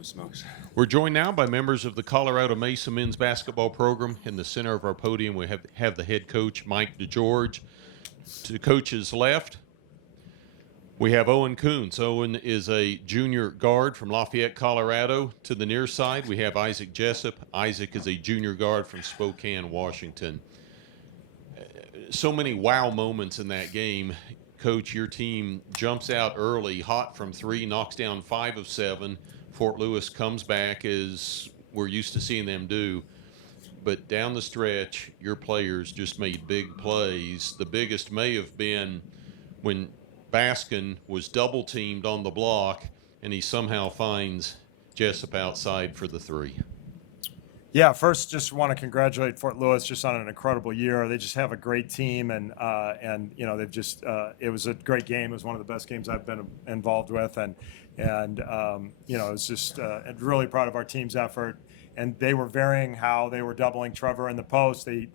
Holy smokes. We're joined now by members of the Colorado Mesa men's basketball program. In the center of our podium, we have the head coach, Mike DeGeorge. To the coach's left, we have Owen Koonce. Owen is a junior guard from Lafayette, Colorado. To the near side, we have Isaac Jessup. Isaac is a junior guard from Spokane, Washington. So many wow moments in that game. Coach, your team jumps out early, hot from three, knocks down 5 of 7. Fort Lewis comes back as we're used to seeing them do. But down the stretch, your players just made big plays. The biggest may have been when Baskin was double teamed on the block and he somehow finds Jessup outside for the 3. Yeah, first, just want to congratulate Fort Lewis just on an incredible year. They just have a great team, and you know they've just it was a great game. It was one of the best games I've been involved with, and you know it's just really proud of our team's effort. And they were varying how they were doubling Trevor in the post. They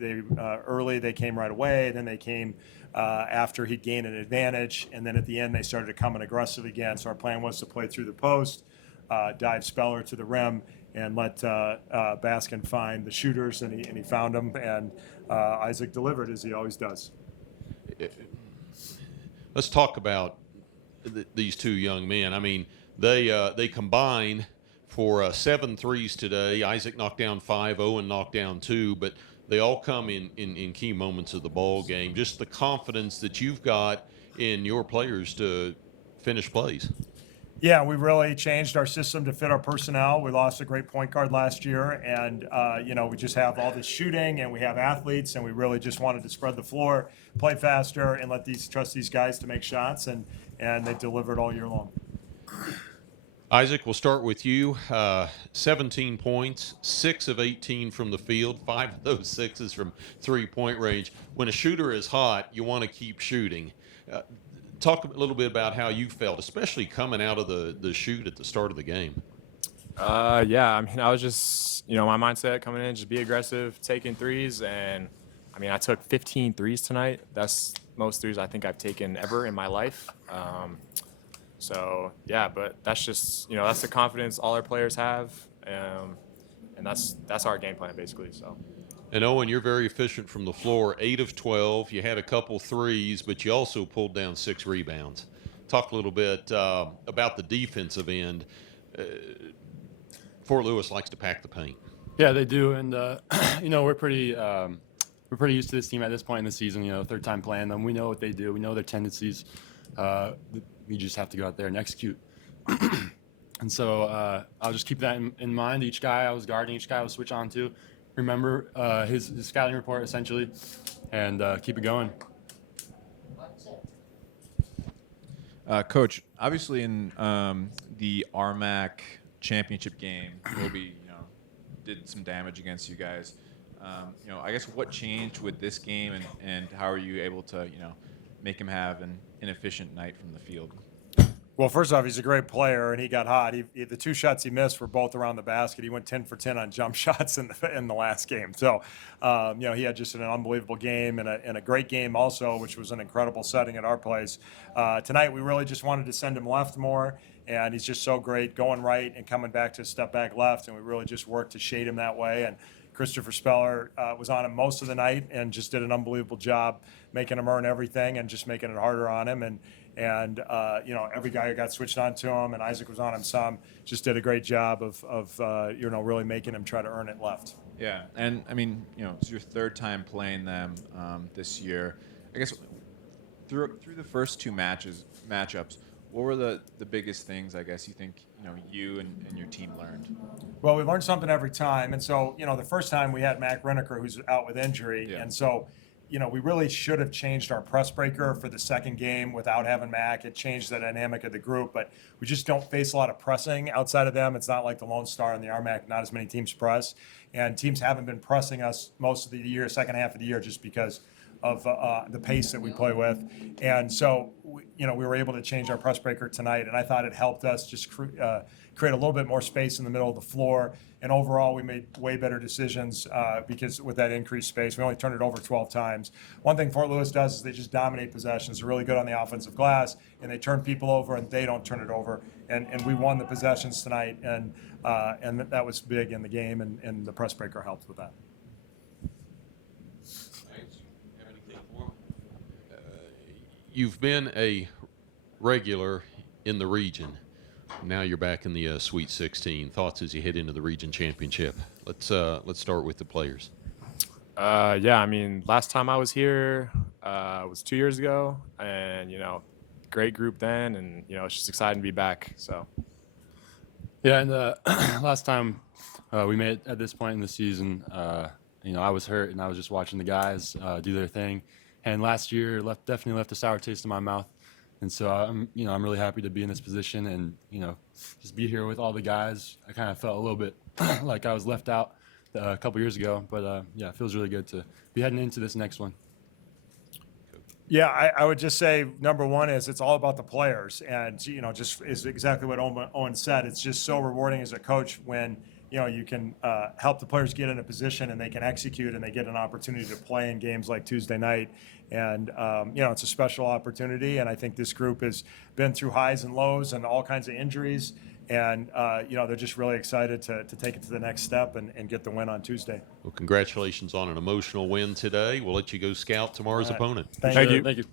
early they came right away, then they came after he'd gained an advantage, and then at the end they started to come in aggressive again. So our plan was to play through the post, dive Speller to the rim, and let Baskin find the shooters, and he found them, and Isaac delivered as he always does. Let's talk about these two young men. I mean, they combine for 7 threes today. Isaac knocked down 5, Owen knocked down 2, but they all come in key moments of the ball game. Just the confidence that you've got in your players to finish plays. Yeah, we really changed our system to fit our personnel. We lost a great point guard last year, and you know we just have all this shooting, and we have athletes, and we really just wanted to spread the floor, play faster, and trust these guys to make shots, and they delivered all year long. Isaac, we'll start with you. 17 points, 6 of 18 from the field, 5 of those 6s from three-point range. When a shooter is hot, you want to keep shooting. Talk a little bit about how you felt, especially coming out of the shoot at the start of the game. Yeah, I mean, I was just, you know, my mindset coming in, just be aggressive, taking threes. And, I mean, I took 15 threes tonight. That's most threes I think I've taken ever in my life. So, yeah, but that's just, you know, that's the confidence all our players have. And that's our game plan, basically, so. And Owen, you're very efficient from the floor, 8 of 12. You had a couple threes, but you also pulled down 6 rebounds. Talk a little bit about the defensive end. Fort Lewis likes to pack the paint. Yeah, they do, and you know we're pretty used to this team at this point in the season. You know, third time playing them, we know what they do. We know their tendencies. We just have to go out there and execute. And so I'll just keep that in mind. Each guy I was guarding, each guy I was switch on to. Remember his scouting report, essentially, and keep it going. Coach, obviously in the RMAC championship game, Kobe, you know, did some damage against you guys. You know, I guess what changed with this game, and how are you able to, you know, make him have an inefficient night from the field? Well, first off, he's a great player, and he got hot. The 2 shots he missed were both around the basket. He went 10 for 10 on jump shots in the last game. So, you know, he had just an unbelievable game and a great game also, which was an incredible setting at our place. Tonight, we really just wanted to send him left more, and he's just so great going right and coming back to step back left, and we really just worked to shade him that way. And Christopher Speller was on him most of the night and just did an unbelievable job making him earn everything and just making it harder on him. And you know, every guy who got switched on to him, and Isaac was on him some, just did a great job of you know, really making him try to earn it left. Yeah, and I mean, you know, it's your 3rd time playing them this year. I guess through the first 2 matchups, what were the biggest things, I guess, you think, you know, you and your team learned? Well, we learned something every time, and so, you know, the first time we had Mac Reneker, who's out with injury, and so, you know, we really should have changed our press breaker for the second game without having Mac. It changed the dynamic of the group, but we just don't face a lot of pressing outside of them. It's not like the Lone Star and the RMAC, not as many teams press, and teams haven't been pressing us most of the year, second half of the year, just because of the pace that we play with. And so, we were able to change our press breaker tonight, and I thought it helped us just create a little bit more space in the middle of the floor. And overall, we made way better decisions because with that increased space, we only turned it over 12 times. One thing Fort Lewis does is they just dominate possessions. They're really good on the offensive glass, and they turn people over, and they don't turn it over. And we won the possessions tonight, and that was big in the game, and the press breaker helped with that. You've been a regular in the region. Now you're back in the Sweet 16. Thoughts as you head into the region championship? Let's start with the players. Yeah, I mean, last time I was here was 2 years ago, and great group then, and it's just exciting to be back. So. Yeah, and last time we met at this point in the season, I was hurt and I was just watching the guys do their thing. And last year definitely left a sour taste in my mouth. And so I'm really happy to be in this position and just be here with all the guys. I kind of felt a little bit like I was left out a couple years ago, but yeah, it feels really good to be heading into this next one. Yeah, I would just say number one is it's all about the players, and just is exactly what Owen said. It's just so rewarding as a coach when you can help the players get in a position and they can execute and they get an opportunity to play in games like Tuesday night. And it's a special opportunity, and I think this group has been through highs and lows and all kinds of injuries, and they're just really excited to take it to the next step and get the win on Tuesday. Well, congratulations on an emotional win today. We'll let you go scout tomorrow's opponent. Thank you. Thank you.